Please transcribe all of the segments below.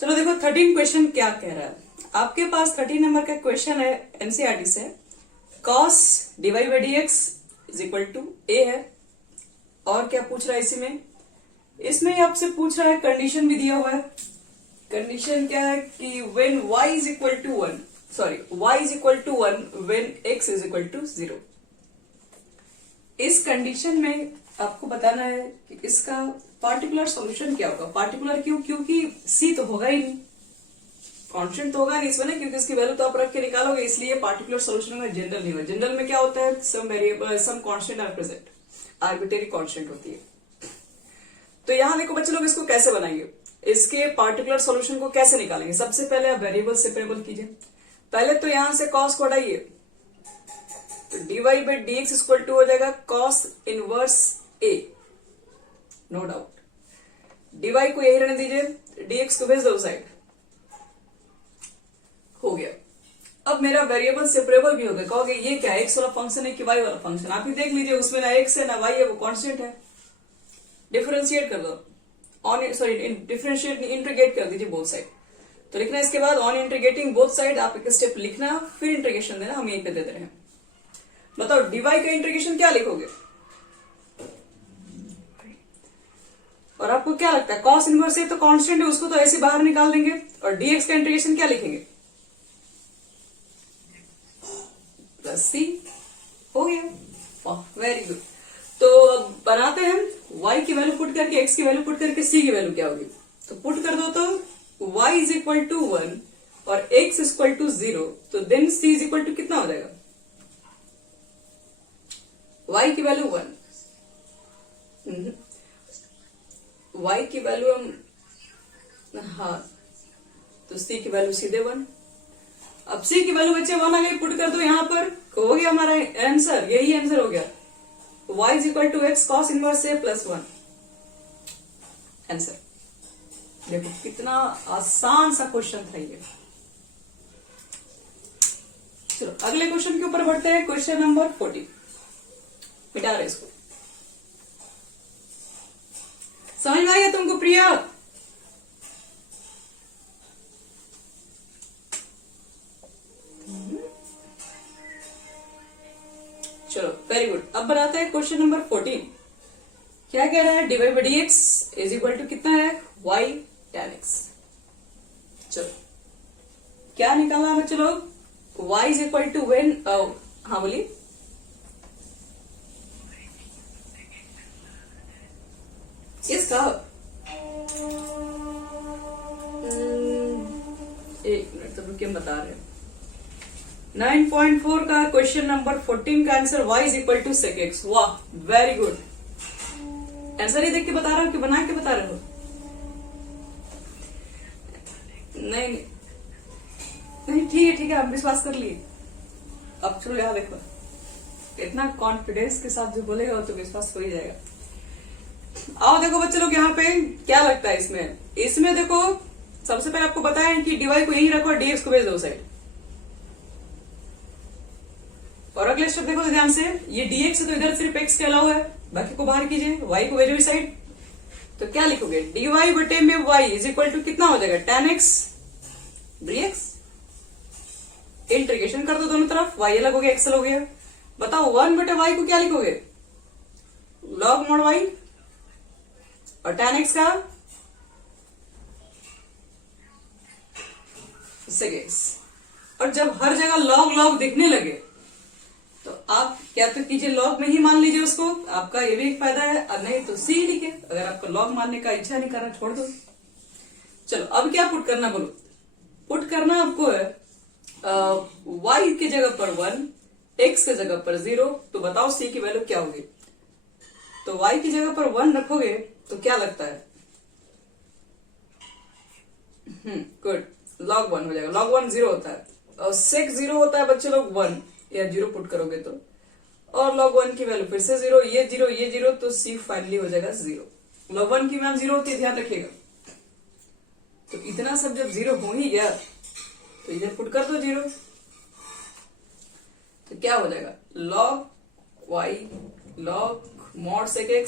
चलो देखो 13 क्वेश्चन क्या कह रहा है। आपके पास 13 नंबर का क्वेश्चन है एनसीईआरटी से। cos divide by d x is equal to a है। और क्या पूछ रहा है इसमें आपसे पूछ रहा है, कंडीशन भी दिया हुआ है। कंडीशन क्या है कि when y is equal to 1, sorry y is equal to 1 when x is equal to 0। इस कंडीशन में आपको बताना है कि इसका पार्टिकुलर सॉल्यूशन क्या होगा। पार्टिकुलर क्यों? क्योंकि c तो होगा ही नहीं, कांस्टेंट तो होगा नहीं इसमें ना, क्योंकि इसकी वैल्यू तो आप रख के निकालोगे, इसलिए पार्टिकुलर सॉल्यूशन में जनरल नहीं होगा। जनरल में क्या होता है, some variable some constant are present, arbitrary constant होती है। तो यहां देखो बच्चे लोग, इसको कैसे बनाएंगे, इसके पार्टिकुलर सॉल्यूशन को कैसे निकालेंगे। सबसे पहले आप वेरिएबल सेपरेबल कीजिए। पहले तो यहां से कॉस को हटाइए, तो d y by d x equal to हो जाएगा cos inverse A, no doubt. D y को यही रहने दीजिए, डीएक्स को भेज दो साइड, हो गया। अब मेरा वेरिएबल सेपरेबल भी हो गया। कहोगे ये क्या एक्स वाला फंक्शन है कि वाई वाला फंक्शन? आप ही देख लीजिए, उसमें ना एक्स है ना वाई है, वो कांस्टेंट है। डिफरेंशिएट कर दो, ऑन सॉरी डिफरेंशिएट इंटीग्रेट कर दीजिए बोथ साइड। तो लिखना इसके बाद ऑन इंटीग्रेटिंग बोथ साइड, आप एक स्टेप लिखना फिर इंटीग्रेशन देना, हम यहीं पे दे दे रहे हैं। बताओ डीवाई का इंटीग्रेशन क्या लिखोगे? और आपको क्या लगता है, कॉस इनवर्स ए तो कांस्टेंट है, उसको तो ऐसे बाहर निकाल देंगे। और डीएक्स का इंटीग्रेशन क्या लिखेंगे? प्लस सी, हो गया, वेरी गुड। तो बनाते हैं, y की वैल्यू पुट करके x की वैल्यू पुट करके c की वैल्यू क्या होगी। तो पुट कर दो, तो y इज इक्वल टू 1 और x इज इक्वल टू 0, तो then c is equal to कितना हो जाएगा? y की वैल्यू 1, y की वैल्यू हम, हाँ, तो c की वैल्यू सीधे 1। अब c की वैल्यू बच्चे 1 आ गई, पुट कर दो यहां पर, हो गया हमारा आंसर, यही आंसर हो गया। y is equal to x cos inverse A plus 1, answer. देखो कितना आसान सा क्वेश्चन था ये। चलो अगले क्वेश्चन के ऊपर बढ़ते हैं, क्वेश्चन नंबर 14। मिटा रहे इसको। समझ में आ गया तुमको प्रिया? चलो वेरी गुड। अब बनाते हैं क्वेश्चन नंबर 14। क्या कह रहा है, divide by d x is equal to कितना है, y tan x। चलो क्या निकालना है बच्चों लोग, y is equal to when, हाँ बोलिए। इसका एक मिनट तो रुकिए, हम बता रहे हैं। 9.4 का क्वेश्चन नंबर 14 का answer y is equal to sec x। वाह वेरी गुड। आंसर ही देख के बता रहा हूं कि बना के बता रहे हो? नहीं नहीं, ठीक है, आप विश्वास कर लिए। अब चलो यहाँ देखो, इतना कॉन्फिडेंस के साथ जो बोलेगा तो विश्वास हो ही जाएगा। आओ देखो बच्चे लोग, यहाँ पे क्या लगता है इसमें देखो, सबसे पहले आपको बताया कि डीवाई को यही रखो, डीएक्स को भेज दो साइड। और अगले स्टेप देखो तो ध्यान से, ये dx है तो इधर सिर्फ x के अलावा है, बाकी को बाहर कीजिए, y को भेजो इस साइड। तो क्या लिखोगे, dy बटे में y इज इक्वल टू कितना हो जाएगा, tan x dx। इंटीग्रेशन कर दो दोनों तरफ, y अलग हो गया x अलग हो गया। बताओ 1 बटे y को क्या लिखोगे, log mod y, और tan x का sec x। और जब हर जगह log log दिखने लगे तो आप क्या तो कीजिए, लॉग में ही मान लीजिए उसको, आपका ये भी एक फायदा है। और नहीं तो सी लिखे, अगर आपको लॉग मानने का इच्छा नहीं कर रहा, छोड़ दो। चलो अब क्या पुट करना बोलो। पुट करना आपको है y की जगह पर 1, x की जगह पर 0। तो बताओ c की वैल्यू क्या होगी। तो y की जगह पर 1 रखोगे तो क्या लगता है, गुड, log 1 हो जाएगा। log 1 0 होता है और sec 0 होता है बच्चे लोग 1, या 0 पुट करोगे तो, और log 1 की वैल्यू फिर से 0, ये 0 ये 0, तो c फाइनली हो जाएगा 0। log 1 की वैल्यू 0 होती है, ध्यान रखिएगा। तो इतना सब जब 0 हो ही गया तो इधर पुट कर दो 0, तो क्या हो जाएगा, log y log mod sec x,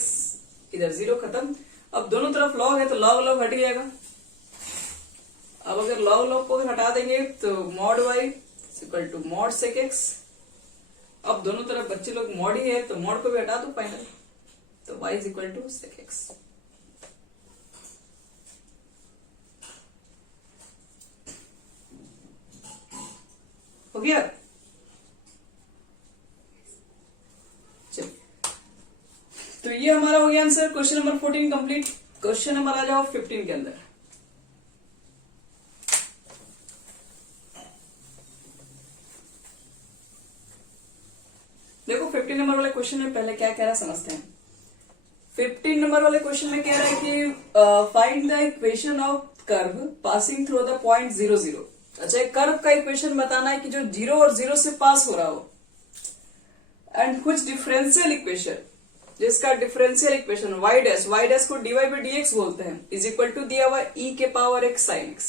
इधर 0 खत्म। अब दोनों तरफ log है तो log log हट जाएगा, अब अगर लॉग लॉग को हटा देंगे तो mod y equal to mod sec x. अब दोनों तरफ बच्चे लोग मॉड ही है तो मॉड को भी हटा दो फाइनल, तो y is equal to sec x. हो गया। चलो तो ये हमारा हो गया answer question number 14 complete. Question number आ जाओ 15 के अंदर। देखो 15 नंबर वाले क्वेश्चन में पहले क्या कह रहा है समझते हैं। 15 नंबर वाले क्वेश्चन में कह रहा है कि find the equation of curve passing through the point 0 0। अच्छा, कर्व का इक्वेशन बताना है कि जो 0 और 0 से पास हो रहा हो, एंड कुछ डिफरेंशियल इक्वेशन जिसका डिफरेंशियल इक्वेशन y डैश को dy by dx बोलते हैं इज इक्वल टू दिया हुआ e के पावर x sin x।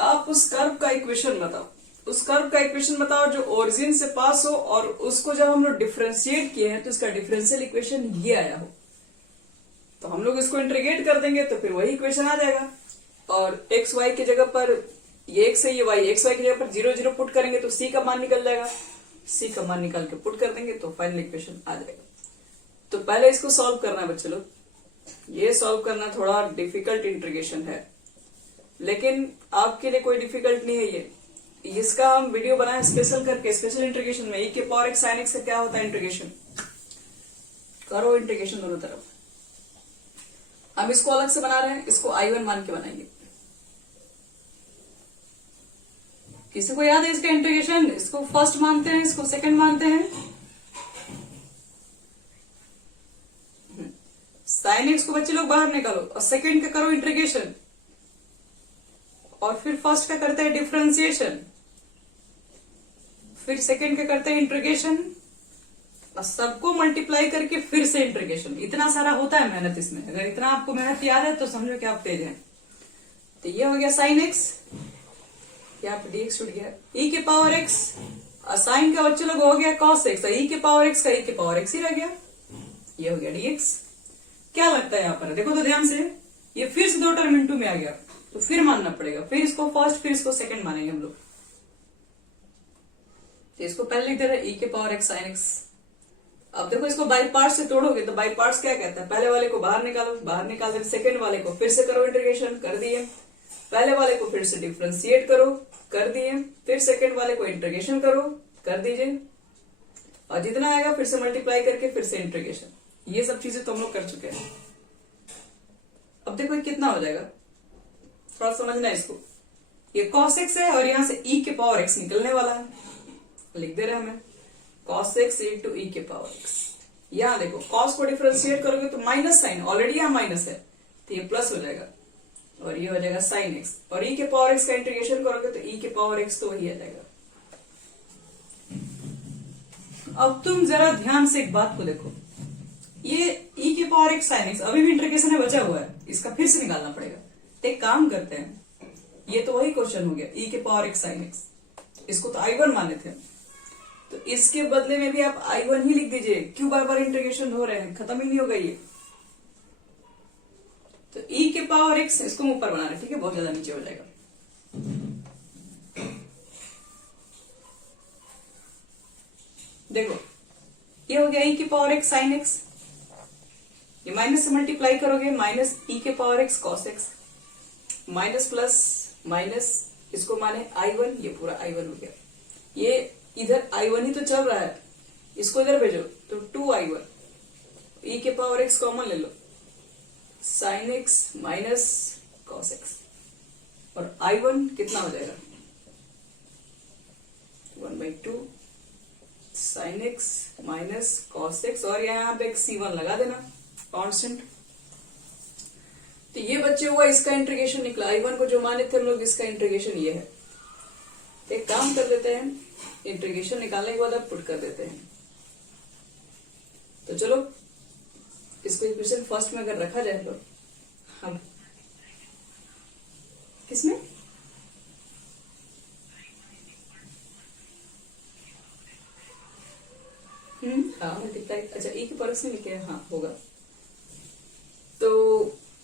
आप उस कर्व का इक्वेशन बताओ, उस कर्व का इक्वेशन बताओ जो ओरिजिन से पास हो, और उसको जब हम लोग डिफरेंशिएट किए हैं तो इसका डिफरेंशियल इक्वेशन ये आया हो, तो हम लोग इसको इंटीग्रेट कर देंगे तो फिर वही इक्वेशन आ जाएगा। और एक्स वाई की जगह पर ये एक्स है, ये वाई, एक्स वाई की जगह पर 0 0 पुट करेंगे तो सी का मान निकल जाएगा, सी का मान निकाल के पुट कर देंगे तो फाइनल इक्वेशन आ जाएगा। तो पहले इसको सॉल्व करना है बच्चे लोग, ये सॉल्व करना थोड़ा डिफिकल्ट इंटीग्रेशन है, लेकिन आपके लिए कोई डिफिकल्ट नहीं है ये। इसका हम वीडियो बनाए स्पेशल करके, स्पेशल इंटीग्रेशन में e के पावर एक्स साइन एक्स का क्या होता है इंटीग्रेशन, करो इंटीग्रेशन दोनों तरफ। हम इसको अलग से बना रहे हैं, इसको I1 मान के बनाएंगे। किसी को याद है इसका इंटीग्रेशन? इसको फर्स्ट मानते हैं, इसको सेकंड मानते हैं। साइन एक्स को बच्चे लोग बाहर निकालो और सेकंड का करो इंटीग्रेशन, और फिर फर्स्ट का करते हैं डिफरेंशिएशन, फिर सेकंड का करते हैं इंटीग्रेशन, और सबको मल्टीप्लाई करके फिर से इंटीग्रेशन। इतना सारा होता है मेहनत इसमें, अगर इतना आपको मेहनत याद है तो समझो कि आप तेज हैं। तो ये हो गया साइन एक्स, यहाँ पे dx छूट गया, e के पावर x, और साइन का बच्चे लोग हो गया cos x, e के पावर x का e के पावर x ही रह गया, ये हो गया dx। क्या लगता है यहाँ पर, देखो तो ध्यान से, ये फिर से 2 टर्म इनटू में आ गया, तो फिर मानना पड़ेगा, फिर इसको फर्स्ट फिर इसको सेकंड मानेंगे हम लोग। तो इसको पहले लिख दे रहे e के पावर x sin x। अब देखो इसको बाई पार्ट से तोड़ोगे तो बाई पार्ट्स क्या कहता है, पहले वाले को बाहर निकालो, बाहर निकाल दे, सेकंड वाले को फिर से करो इंटीग्रेशन, कर दिए, पहले वाले को फिर से डिफरेंशिएट करो, कर दिए, फिर सेकंड वाले को इंटीग्रेशन करो, कर दीजिए, और जितना आएगा फिर से मल्टीप्लाई करके फिर से इंटीग्रेशन। ये सब चीजें तो हम लोग कर चुके हैं। अब देखो ये कितना हो जाएगा, थोड़ा समझना है इसको। ये cos x है और यहां से e के पावर x निकलने वाला है, लिख दे रहे हमें cos x इंटू e के पावर x। यहां देखो cos को डिफरेंशिएट करोगे तो माइनस साइन, ऑलरेडी यहां माइनस है तो ये प्लस हो जाएगा, और ये हो जाएगा साइन x, और e के पावर x का इंटीग्रेशन करोगे तो e के पावर x तो वही आ जाएगा। अब तुम जरा ध्यान से एक बात को देखो, ये e के पावर x साइन x अभी भी इंटीग्रेशन में बचा हुआ है, इसका फिर से निकालना पड़ेगा। तो एक काम करते हैं, ये तो वही क्वेश्चन हो गया e के पावर x साइन x, इसको तो I1 माने थे, तो इसके बदले में भी आप I1 ही लिख दीजिए, क्यों बार बार इंटीग्रेशन हो रहे हैं, खत्म ही नहीं होगा ये। तो e के पावर x इसको ऊपर बना रहे, ठीक है, बहुत ज्यादा नीचे हो जाएगा। देखो ये हो गया e के पावर x साइन x, ये माइनस से मल्टीप्लाई करोगे माइनस e के power x cos x, minus plus minus, इसको माने I1, ये पूरा I1 हो गया। ये इधर I1 ही तो चल रहा है, इसको इधर भेजो तो 2I1, e के पावर x कॉमन ले लो, sine x minus cos x, और I1 कितना हो जाएगा 1/2 sine x minus cos x, और यहाँ पे एक C1 लगा देना कांस्टेंट। तो ये बच्चे हुआ इसका इंटीग्रेशन निकला, I1 को जो माने थे हम लोग, इसका इंटीग्रेशन ये है। तो एक काम कर देते हैं, इंटीग्रेशन निकालने के बाद अब पुट कर देते हैं। तो चलो इसको इक्वेशन फर्स्ट में अगर रखा जाए तो हम किसमें हाँ मल्टीप्लाई, अच्छा e के पावर x में लिखे हैं, हाँ होगा। तो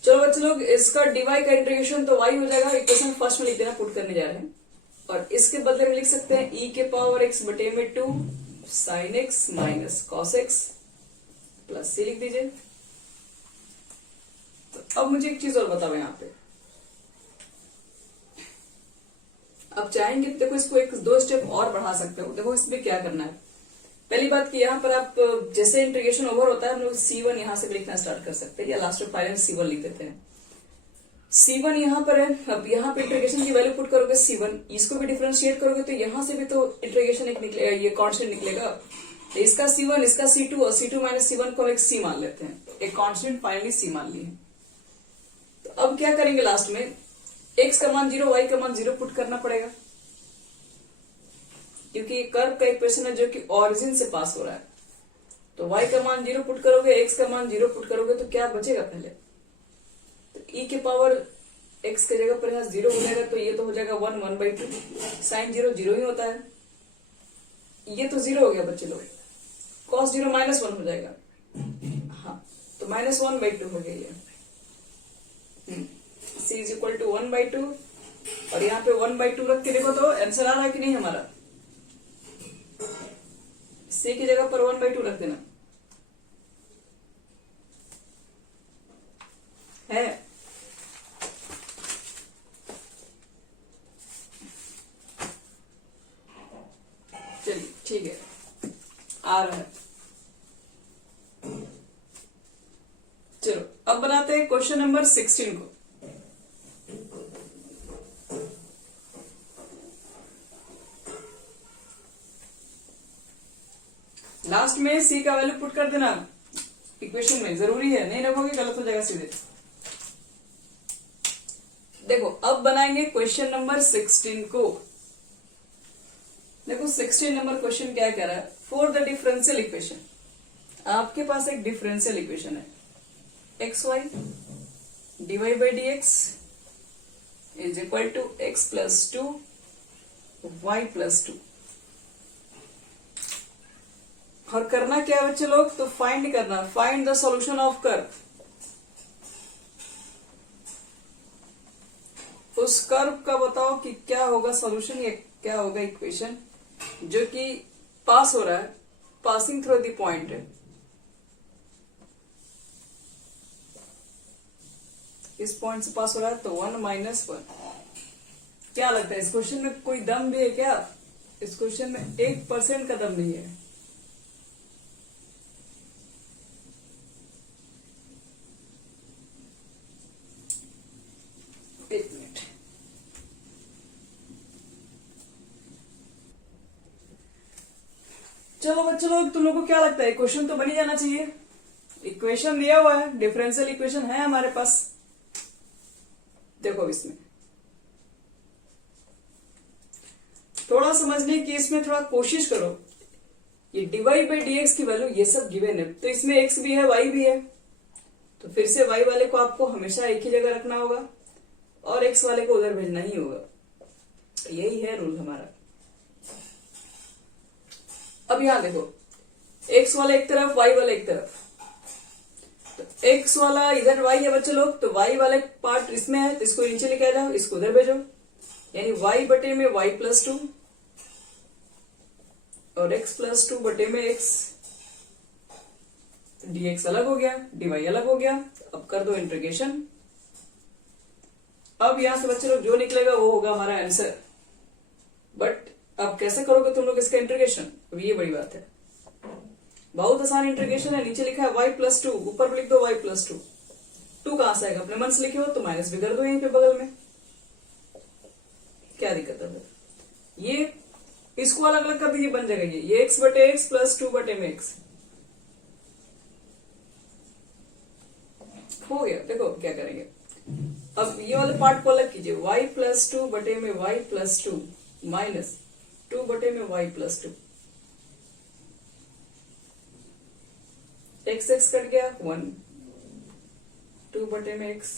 चलो बच्चे बच्चे लोग इसका डीवाई का इंटीग्रेशन तो वाई हो जाएगा, इक्वेशन फर्स्ट में लिख देना, पुट करने जा रहे हैं। और इसके बदले में लिख सकते हैं e के पावर x बटे में 2 sin x minus cos x plus c लिख दीजिए। तो अब मुझे एक चीज और बताओ यहाँ पे, अब चाहेंगे तो देखो इसको एक दो स्टेप और बढ़ा सकते हो। देखो इसमें क्या करना है, पहली बात कि यहाँ पर आप जैसे इंटीग्रेशन ओवर होता है हम लोग C1 यहाँ से लिखना स्टार्ट कर सकते हैं, या लास्ट में फाइनल C1 लिख देते हैं। C1 यहाँ पर है, अब यहाँ पे इंटीग्रेशन की वैल्यू पुट करोगे C1, इसको भी डिफरेंशिएट करोगे तो यहाँ से भी तो इंटीग्रेशन एक निकलेगा, ये कांस्टेंट निकलेगा। तो इसका C1, इसका C2 और C2 माइनस C1 को हम एक C मान लेते हैं, एक कांस्टेंट फाइनली C मान लिए। तो अब क्या करेंगे, लास्ट में x का मान 0, y का मान 0 पुट करना पड़ेगा, क्योंकि ये कर्व का इक्वेशन है जो कि ओरिजिन से पास हो रहा है। तो y का मान 0 पुट करोगे, x का मान 0 पुट करोगे तो क्या बचेगा पहले, तो e के पावर x के जगह पर यहाँ 0 हो जाएगा, तो ये तो हो जाएगा 1/2, साइन 0 0 ही होता है, ये तो 0 हो गया बच्चे लोग, cos 0 -1 हो जाएगा, हाँ तो -1/2 हो गया ये। c इज इक्वल टू 1/2, और यहाँ पे 1/2 रख के देखो तो आंसर आ रहा है कि नहीं हमारा, c की जगह पर 1/2 रख देना है। चलिए ठीक है, आ रहा है। चलो अब बनाते हैं क्वेश्चन नंबर 16 को। लास्ट में c का वैल्यू पुट कर देना इक्वेशन में, जरूरी है, नहीं रखोगे गलत हो जाएगा सीधे। देखो अब बनाएंगे क्वेश्चन नंबर 16 को। देखो 16 नंबर क्वेश्चन क्या कह रहा है, फॉर द डिफरेंशियल इक्वेशन, आपके पास एक डिफरेंशियल इक्वेशन है, x y dy by dx is equal to x plus 2 y plus 2। और करना क्या है बच्चे लोग, तो फाइंड करना, find the solution of curve. उस कर्व का बताओ कि क्या होगा सॉल्यूशन, या क्या होगा इक्वेशन जो कि पास हो रहा है, पासिंग थ्रू द पॉइंट है। इस पॉइंट से पास हो रहा है तो 1 - 1। क्या लगता है इस क्वेश्चन में कोई दम भी है क्या, इस क्वेश्चन में 1% का दम नहीं है। एक मिनट, चलो बच्चों लोग तुम लोग को क्या लगता है, क्वेश्चन तो बन ही जाना चाहिए। इक्वेशन दिया हुआ है, डिफरेंशियल इक्वेशन है हमारे पास। देखो इसमें थोड़ा समझने की, इसमें थोड़ा कोशिश करो। ये dy by dx की वैल्यू ये सब गिवन है, तो इसमें x भी है y भी है, तो फिर से y वाले को आपको हमेशा एक ही जगह रखना होगा और x वाले को उधर भेजना ही होगा। यही है रूल हमारा। अब यहां देखो, x वाला एक तरफ, y वाला एक तरफ, तो x वाला इधर y है बच्चे लोग, तो y वाले पार्ट इसमें है, तो इसको नीचे लेके आ जाओ, इसको उधर भेजो, यानी y बटे में y प्लस 2 और x प्लस 2 बटे में x, dx अलग हो गया, dy अलग हो गया। अब कर दो इंटीग्रेशन। अब यहां से बच्चे लोग जो निकलेगा वो होगा हमारा आंसर। बट अब कैसे करोगे तुम लोग इसका इंटीग्रेशन, अब ये बड़ी बात है। बहुत आसान इंटीग्रेशन है, नीचे लिखा है y प्लस 2, ऊपर लिख दो y प्लस 2। 2 कहां से आएगा, अपने मन से लिखे हो तो माइनस भी कर दो यहीं पे बगल में, क्या दिक्कत है। ये इसको अलग अलग कर दीजिए, बन जाएगा ये x बटे x प्लस 2 बटे में x हो गया। देखो क्या करेंगे, अब ये वाले पार्ट को अलग कीजिए, y प्लस 2 बटे में y प्लस 2 माइनस 2 बटे में y plus 2, x x cut गया 1, 2 बटे में x।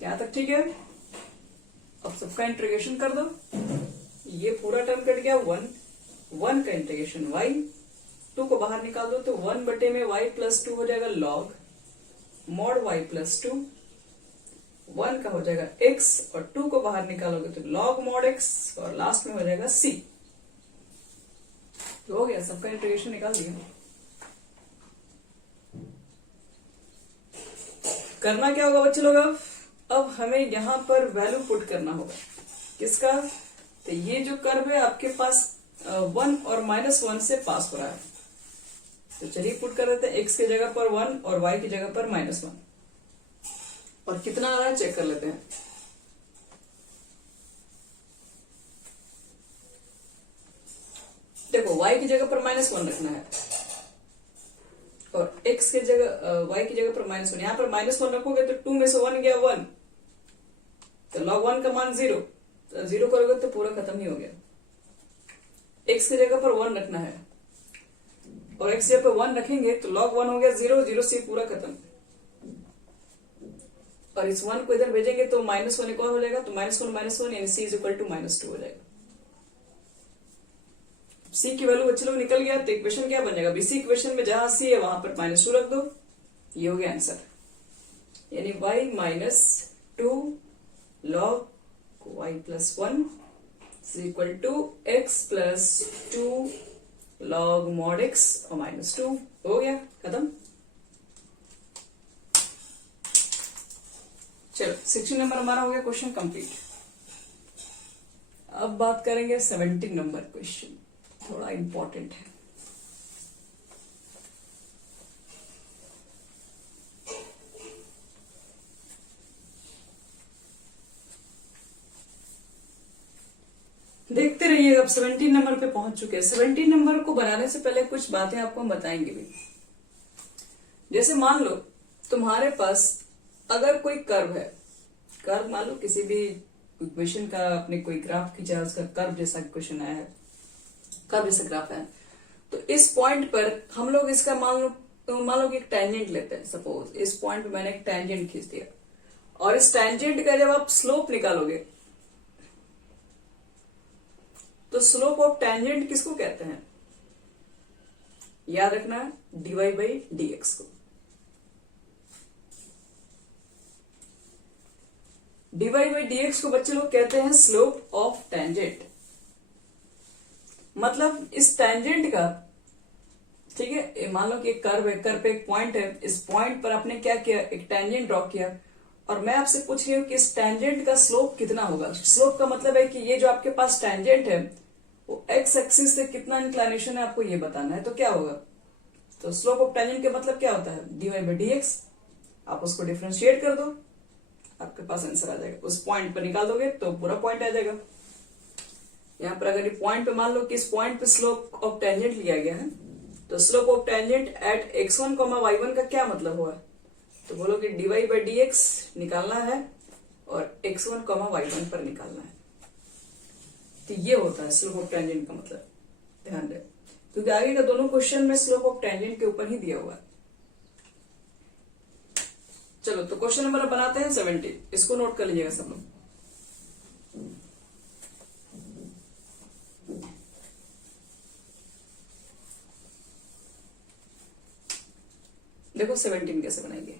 यहां तक ठीक है। अब सबका इंटीग्रेशन कर दो, ये पूरा टर्म कट गया 1 का इंटीग्रेशन y, 2 को बाहर निकाल दो तो 1 बटे में y प्लस 2 हो जाएगा लॉग मॉड वाई प्लस 2, 1 का हो जाएगा x और 2 को बाहर निकालोगे तो लॉग मॉड x और लास्ट में हो जाएगा c। तो हो गया, सबका इंटीग्रेशन निकाल दिया। करना क्या होगा बच्चे लोग, अब हमें यहां पर वैल्यू पुट करना होगा। किसका? तो ये जो कर्व है आपके पास 1 और -1 से पास हो रहा है, तो चलिए पुट कर देते हैं। x की जगह पर 1 और y की जगह पर -1, और कितना आ रहा है चेक कर लेते हैं। देखो y की जगह पर -1 रखना है और x की जगह y की जगह पर -1, यहां पर -1 रखोगे तो 2 में से 1 गया 1, तो log 1 का मान 0, तो 0 करोगे तो पूरा खत्म ही हो गया। x की जगह पर 1 रखना है और x की जगह पर 1 रखेंगे तो log 1 हो गया 0, 0 से पूरा खत्म, और इस 1 को इधर भेजेंगे तो -1 एक और हो जाएगा, तो -1 यानी c इज इक्वल टू -2 हो जाएगा। c की वैल्यू बच्चे लोग निकल गया, तो इक्वेशन क्या बन जाएगा? इसी इक्वेशन में जहां c है वहां पर -2 रख दो, ये हो गया आंसर। यानी y -2 log y plus 1 is equal to x plus 2 log mod x और -2 हो गया खत्म। चलो 16 नंबर हमारा हो गया क्वेश्चन कंप्लीट। अब बात करेंगे 17 नंबर क्वेश्चन, थोड़ा इंपॉर्टेंट है। देखते रहिए, अब 17 नंबर पे पहुंच चुके हैं। 17 नंबर को बनाने से पहले कुछ बातें आपको हम बताएंगे भी। जैसे मान लो तुम्हारे पास अगर कोई कर्व है, कर्व मान लो किसी भी इक्वेशन का अपने कोई ग्राफ खींचा, उसका कर्व जैसा क्वेश्चन आया है, कर्व जैसा ग्राफ है, तो इस पॉइंट पर हम लोग इसका मान लो कि एक टेंजेंट लेते हैं। सपोज इस पॉइंट पे मैंने एक टेंजेंट खींच दिया, और इस टेंजेंट का जब आप स्लोप निकालोगे तो स्लोप ऑफ टेंजेंट किसको कहते हैं? याद रखना है, dy by dx को। dy by dx को बच्चे लोग कहते हैं स्लोप ऑफ टेंजेंट। मतलब इस टेंजेंट का, ठीक है, मान लो कि एक कर्व है, कर्व पे एक पॉइंट है, इस पॉइंट पर आपने क्या किया, एक टेंजेंट ड्रॉ किया, और मैं आपसे पूछ रही हूं कि इस टेंजेंट का स्लोप कितना होगा। स्लोप का मतलब है कि ये जो आपके पास टेंजेंट है वो एक्स एक्सिस से कितना इंक्लाइनेशन है आपको ये बताना है, तो क्या होगा? तो स्लोप ऑफ टेंजेंट का मतलब क्या होता है? dy by dx। आप उसको डिफरेंशिएट कर दो, आपके पास आंसर आ जाएगा। उस पॉइंट पर निकाल दोगे तो पूरा पॉइंट आ जाएगा। यहां पर अगर ये पॉइंट पे मान लो कि इस पॉइंट पे स्लोप ऑफ टेंजेंट लिया गया है, तो slope of tangent at x1, y1 का क्या मतलब हुआ? तो बोलो कि dy by dx निकालना है और x1, y1 पर निकालना है। तो ये होता है स्लोप ऑफ टेंजेंट का मतलब, ध्यान रहे, क्योंकि आगे का दोनों क्वेश्चन में स्लोप ऑफ टेंजेंट के ऊपर ही दिया हुआ है। चलो तो क्वेश्चन नंबर बनाते हैं 17, इसको नोट कर लीजिएगा सब लोग। देखो 17 कैसे बनाएंगे।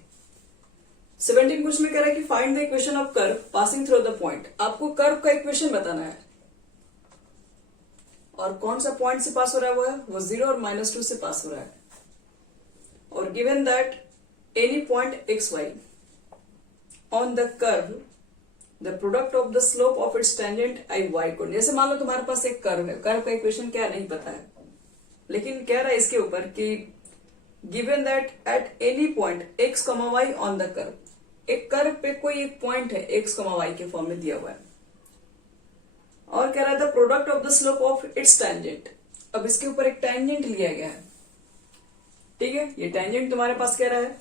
17 क्वेश्चन में कह रहा है कि find the equation of curve passing through the point. आपको कर्व का इक्वेशन बताना है, और कौन सा पॉइंट से पास हो रहा है वो 0 और -2 से पास हो रहा है, और given that any point xy on the curve the product of the slope of its tangent I y code. जैसे मान लो तुम्हारे पास एक कर्व है, कर्व का इक्वेशन क्या नहीं पता है, लेकिन कह रहा है इसके ऊपर कि given that at any point x, y on the curve, एक कर्व पे कोई एक पॉइंट है x, y के फॉर्म में दिया हुआ है, और कह रहा था product of the slope of its tangent. अब इसके ऊपर एक टेंजेंट लिया गया है, ठीक है, ये टेंजेंट तुम्हारे पास कह रहा है,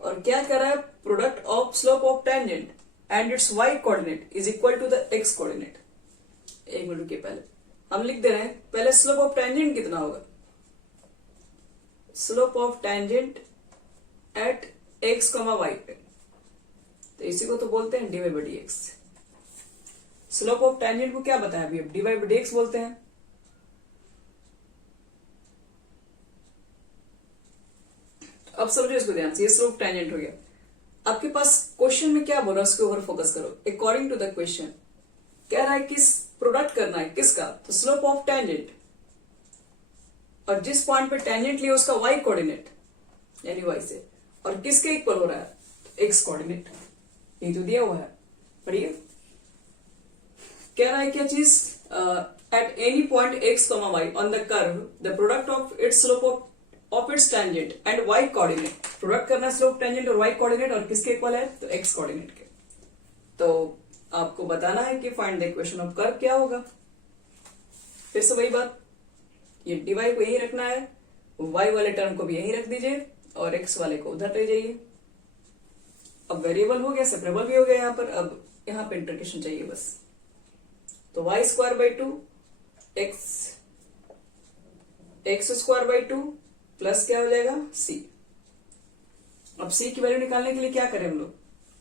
और क्या कह रहा है? Product of slope of tangent and its y coordinate is equal to the x coordinate. एक मिनट के पहले हम लिख दे रहे हैं, पहले स्लोप ऑफ टेंजेंट कितना होगा? Slope of tangent at x, y पे, तो इसी को तो बोलते हैं dy by dx। Slope of tangent को क्या बताया अभी? अब dy by dx बोलते हैं। अब समझो इसको ध्यान से, ये स्लोप टेंजेंट हो गया, आपके पास क्वेश्चन में क्या बोल रहा है उसके ऊपर फोकस करो। अकॉर्डिंग टू द क्वेश्चन कह रहा है किस प्रोडक्ट करना है, किसका, तो स्लोप ऑफ टेंजेंट, और जिस पॉइंट पे टेंजेंट लिया उसका वाई कोऑर्डिनेट यानी वाई से, और किसके इक्वल हो रहा है, एक्स कोऑर्डिनेट, ये तो दिया हुआ है। पढ़िए कह रहा है क्या चीज, at any point x comma y on the curve the product of its slope of its tangent and y coordinate, product करना स्लोप टेंजेंट और वाई कोऑर्डिनेट, और किसके इक्वल है, तो एक्स कोऑर्डिनेट के। तो आपको बताना है कि find the equation of curve क्या होगा। फिर से वही बात, ये dy को यही रखना है, y वाले टर्म को भी यही रख दीजिए और x वाले को उधर ले जाइए। अब वेरिएबल हो गया, सेपरेबल भी हो गया यहाँ पर, अब यहाँ पे इंटीग्रेशन चाहिए बस। तो y square by 2 x square by 2 plus क्या हो जाएगा c। अब c की वैल्यू निकालने के लिए क्या करें हम लोग,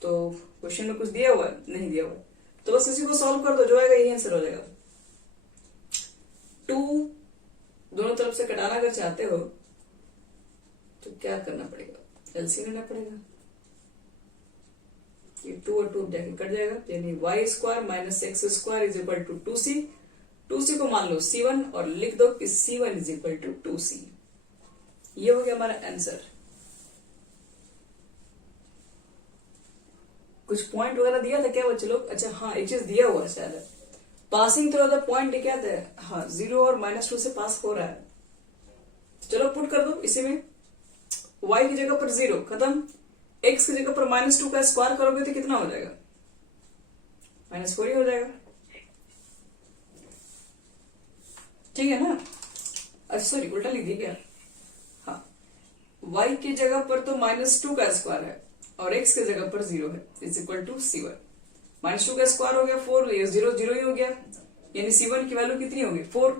तो क्वेश्चन में कुछ दिया हुआ है, नहीं दिया हुआ है, तो बस इसी को सॉल्व कर दो, जो आएगा यही आंसर हो जाएगा। 2 दोनों तरफ से कटाना अगर चाहते हो तो क्या करना पड़ेगा, एलसी लेना पड़ेगा। ये 2 और 2 जाके कट जाएगा, यानी y square minus x square is equal to 2c। 2c को मान लो c1 और लिख दो कि c1 is equal to 2c। ये हो गया हमारा आंसर। कुछ पॉइंट वगैरह दिया था क्या बच्चे लोग, अच्छा हाँ एक चीज दिया हुआ शायद, पासिंग थ्रू द पॉइंट क्या था, हाँ 0 और -2 से पास हो रहा है। चलो पुट कर दो इसी में, y की जगह पर 0 खत्म, x की जगह पर -2 का स्क्वायर करोगे तो कितना हो जाएगा, -4 ही हो जाएगा, ठीक है ना। अच्छा सॉरी उल्टा लिख दी क्या, हाँ y की जगह पर तो -2 का स्क्वायर है और x की जगह पर 0 है, इज इक्वल टू c1। -2 का स्क्वायर हो गया 4, ये 0 0 ही हो गया, यानी c1 की वैल्यू कितनी होगी 4।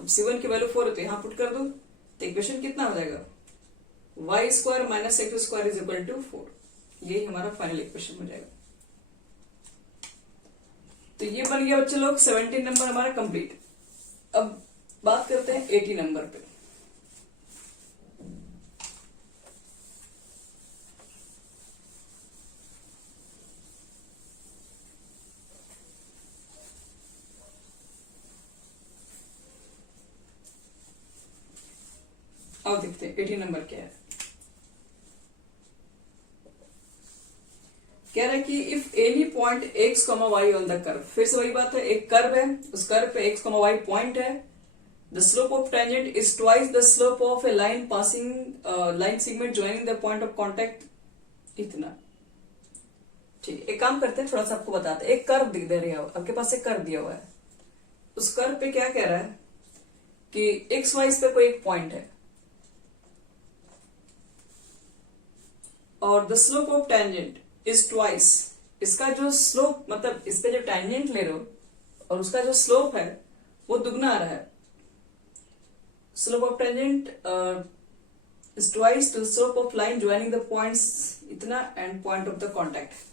अब c1 की वैल्यू 4 है तो यहां पुट कर दो, तो इक्वेशन कितना हो जाएगा, y square minus x square is equal to 4। यही हमारा फाइनल इक्वेशन हो जाएगा। तो ये बन गया बच्चे लोग 17 नंबर हमारा कंप्लीट। अब बात करते हैं 80 नंबर पे। अब देखते हैं 80 नंबर क्या है। कह रहा है कि if any point x comma y on the curve, फिर से वही बात है, एक कर्व है, उस कर्व पे एक्स कॉमा वाई पॉइंट है, the slope of tangent is twice the slope of A line passing line segment joining the point of contact, इतना। ठीक है, एक काम करते हैं, थोड़ा सा आपको बताते हैं। एक कर्व दिख दे रही है, आपके पास एक कर्व दिया हुआ है, उस कर्व पे क्या कह रहा है कि एक्स वाई पे कोई एक पॉइंट है और the slope of tangent is twice, इसका जो स्लोप मतलब इस पे जो टेंजेंट ले रहे हो और उसका जो स्लोप है वो दुगना आ रहा है। Slope of tangent is twice the slope of line joining the points इतना and point of the contact.